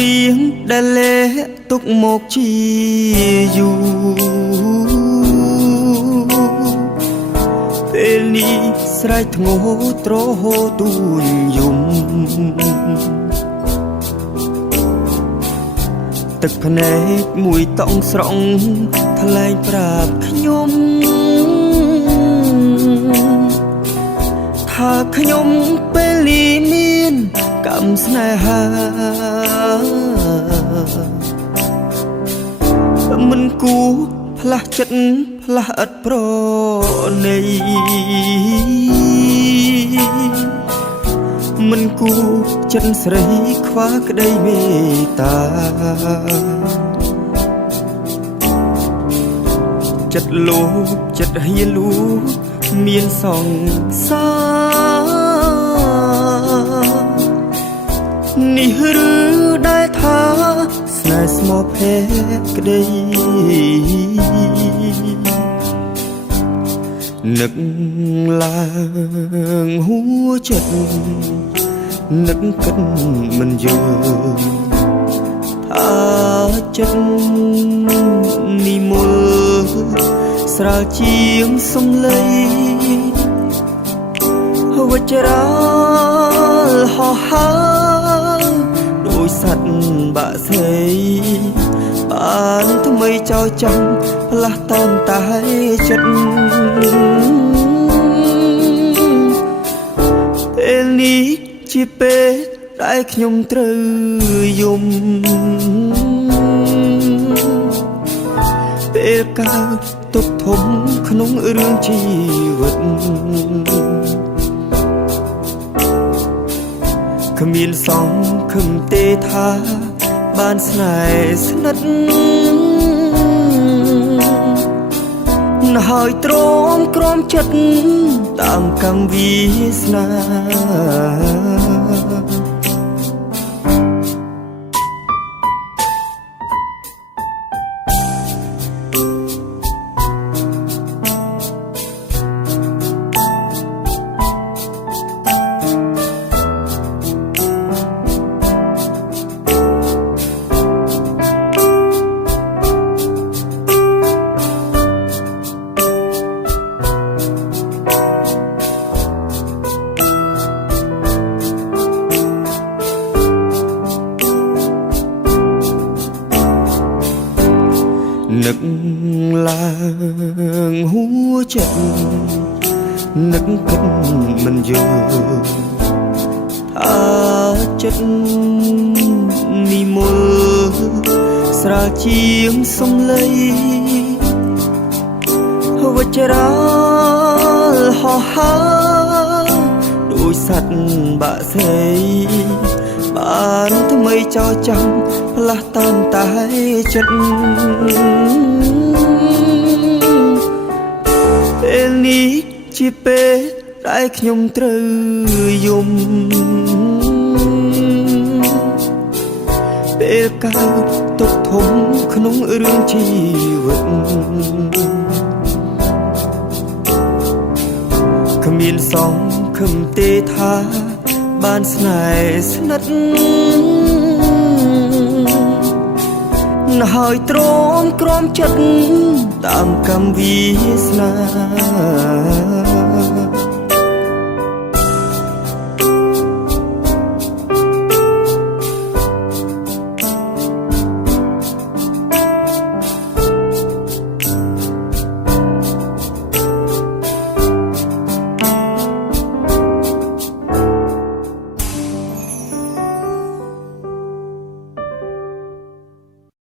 រៀងដែលលេទុកមកជាយូរពេលនេះស្រែកធ្ងោទ្រហូរទូលយំទឹកភ្នែកមួយតង់ស្រង់ថ្លែងប្រាប់ខ្ញុំថាខ្ញុំពេលនេះមានកម្មស្នេហាមិនគួរផ្លាស់ចិត្តផ្លាស់ឥតប្រណីមិនគួរចិត្តស្រីខ្វះក្តីមេត្តាចិត្តលោភចិត្តហ៊ានលួចមានសង្សារនេះឬដែលថាស្នេហ៍ស្មោះភេទក្តីនឹកឡើងហួចិត្តនឹកគិតមិនយល់ថាចិត្តនិមលស្រាលជាងសំឡេងវច្រាលហោះហើរដោយសត្វបាក់ស្រីបានថ្មីចោលចាំផ្លាស់តាមតែចិត្តពេលនេះជាពេលដែលខ្ញុំត្រូវយំពេលកើតទុកធំក្នុងរឿងជីវិតគ្មានសង្ឃឹមទេថាបានស្នេហ៍ស្និទ្ធហើយទ្រាំក្រំចិត្តតាមកម្មវាសនានឹកឡើងហួចិត្តនឹកគិតមិនយល់ថាចិត្តនិមលស្រាលជាងសំឡេងវច្រាលហោះហើរដោយសត្វបាក់ស្រីបានថ្មីចោលចាំផ្លាស់តាមតែចិត្តពេលនេះជាពេលដែលខ្ញុំត្រូវយំពេលកើតទុកធំក្នុងរឿងជីវិតគ្មានសង្ឃឹមទេថាបានស្នេហ៍ស្និទ្ធហើយទ្រាំក្រំចិត្តតាមកម្មវាសនា